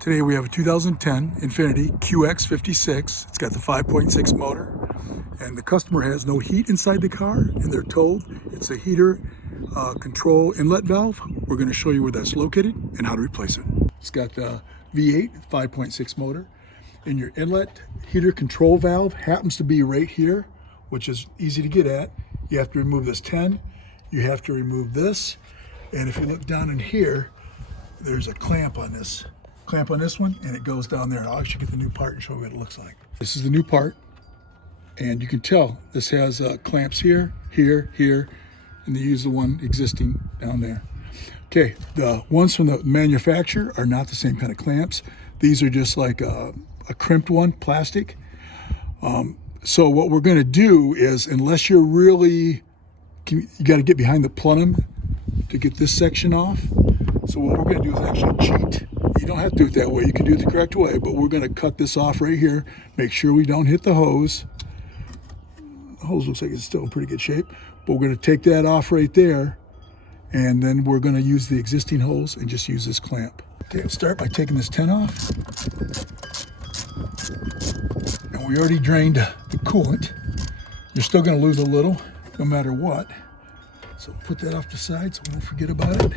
Today we have a 2010 Infiniti QX56. It's got the 5.6 motor, and the customer has no heat inside the car, and they're told it's a heater control inlet valve. We're going to show you where that's located and how to replace it. It's got the V8 5.6 motor, and your inlet heater control valve happens to be right here, which is easy to get at. You have to remove this 10, you have to remove this, and if you look down in here, there's a clamp on this one, and it goes down there. I'll actually get the new part and show you what it looks like. This is the new part, and you can tell this has clamps here, here, and they use the one existing down there. Okay, the ones from the manufacturer are not the same kind of clamps. These are just like a crimped one, plastic. So what we're going to do is, unless you're really, you got to get behind the plenum to get this section off. So what we're going to do is actually cheat. You don't have to do it that way. You can do it the correct way, but we're going to cut this off right here. Make sure we don't hit the hose. The hose looks like it's still in pretty good shape, but we're going to take that off right there, and then we're going to use the existing hose and just use this clamp. Okay, we'll start by taking this 10 off. And we already drained the coolant. You're still going to lose a little, no matter what. So put that off the side so we don't forget about it.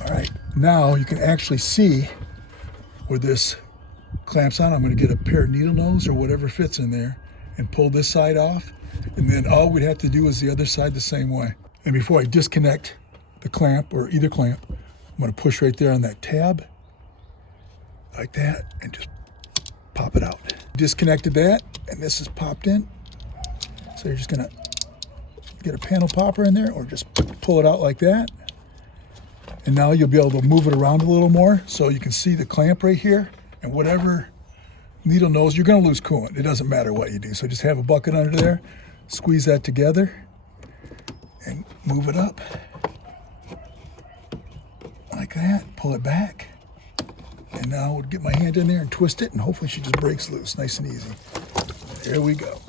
All right, now you can actually see where this clamps on. I'm going to get a pair of needle nose or whatever fits in there and pull this side off. And then all we'd have to do is the other side the same way. And before I disconnect the clamp or either clamp, I'm going to push right there on that tab like that and just pop it out. Disconnected that, and this is popped in. So you're just going to get a panel popper in there or just pull it out like that. And now you'll be able to move it around a little more so you can see the clamp right here, and whatever needle nose, you're going to lose coolant. It doesn't matter what you do. So just have a bucket under there, squeeze that together, and move it up like that. Pull it back. And now I would get my hand in there and twist it, and hopefully she just breaks loose nice and easy. There we go.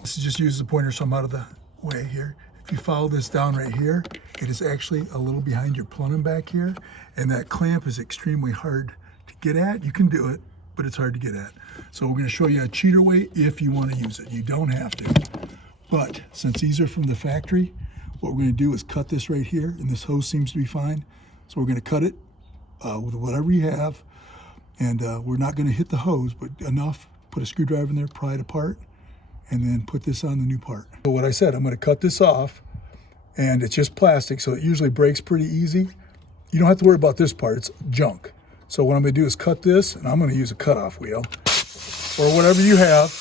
This is just use the pointer so I'm out of the way here. If you follow this down right here, it is actually a little behind your plenum back here, and that clamp is extremely hard to get at. You can do it, but it's hard to get at. So we're going to show you a cheater way if you want to use it. You don't have to. But since these are from the factory, what we're going to do is cut this right here, and this hose seems to be fine. So we're going to cut it with whatever you have, and we're not going to hit the hose, but enough. Put a screwdriver in there, pry it apart, and then put this on the new part. So what I said, I'm going to cut this off, and it's just plastic, so it usually breaks pretty easy. You don't have to worry about this part, it's junk. So what I'm going to do is cut this, and I'm going to use a cutoff wheel or whatever you have.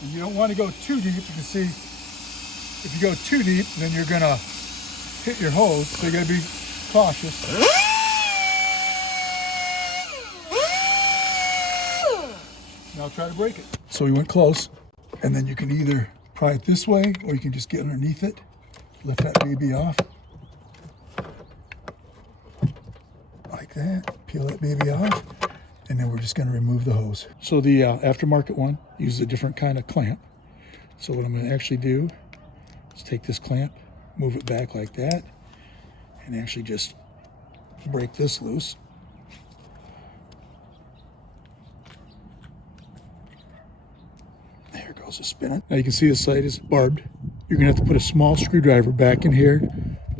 And you don't want to go too deep. You can see if you go too deep, then you're going to hit your hose, so you got to be cautious. Now try to break it. So we went close, and then you can either pry it this way, or you can just get underneath it, lift that baby off, like that, peel that baby off, and then we're just going to remove the hose. So the aftermarket one uses a different kind of clamp. So what I'm going to actually do is take this clamp, move it back like that, and actually just break this loose. There goes the spinning. Now you can see the side is barbed. You're going to have to put a small screwdriver back in here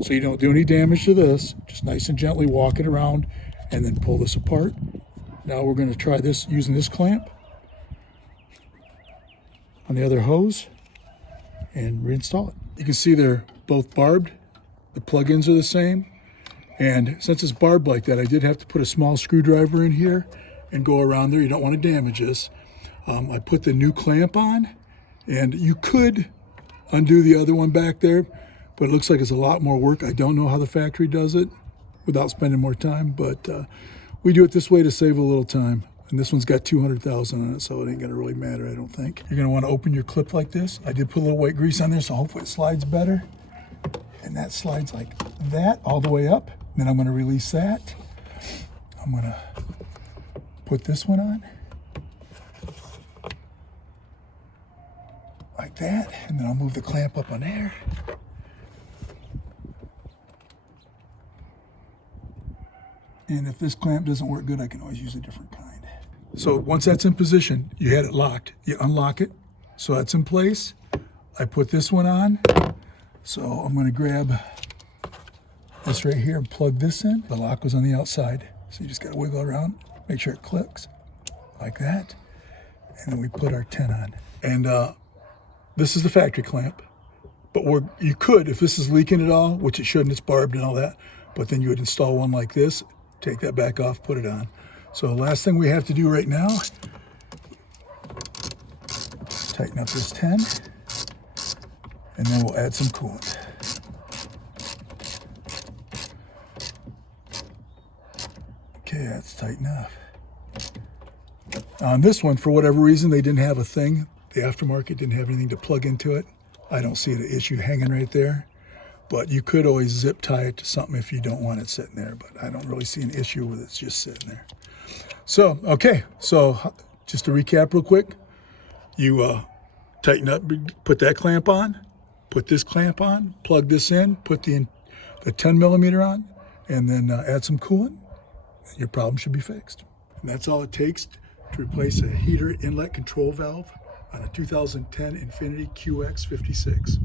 so you don't do any damage to this. Just nice and gently walk it around and then pull this apart. Now we're going to try this using this clamp on the other hose and reinstall it. You can see they're both barbed. The plug-ins are the same. And since it's barbed like that, I did have to put a small screwdriver in here and go around there. You don't want to damage this. I put the new clamp on, and you could undo the other one back there, but it looks like it's a lot more work. I don't know how the factory does it without spending more time, but we do it this way to save a little time. And this one's got 200,000 on it, so it ain't gonna really matter, I don't think. You're gonna wanna open your clip like this. I did put a little white grease on there, so hopefully it slides better. And that slides like that all the way up. Then I'm gonna release that. I'm gonna put this one on. like that, and then I'll move the clamp up on there. And if this clamp doesn't work good, I can always use a different kind. So once that's in position, you had it locked, you unlock it. So that's in place. I put this one on. So I'm gonna grab this right here and plug this in. The lock was on the outside. So you just gotta wiggle around, make sure it clicks like that. And then we put our 10 on. And this is the factory clamp. But you could, if this is leaking at all, which it shouldn't, it's barbed and all that, but then you would install one like this, take that back off, put it on. So the last thing we have to do right now, tighten up this 10, and then we'll add some coolant. Okay, that's tight enough. On this one, for whatever reason, they didn't have a thing. The aftermarket didn't have anything to plug into it. I don't see the issue hanging right there, but you could always zip tie it to something if you don't want it sitting there, but I don't really see an issue with it just sitting there. So, okay, so just to recap real quick, you tighten up, put that clamp on, put this clamp on, plug this in, put the 10 millimeter on, and then add some coolant, and your problem should be fixed. And that's all it takes to replace a heater inlet control valve on a 2010 Infiniti QX56.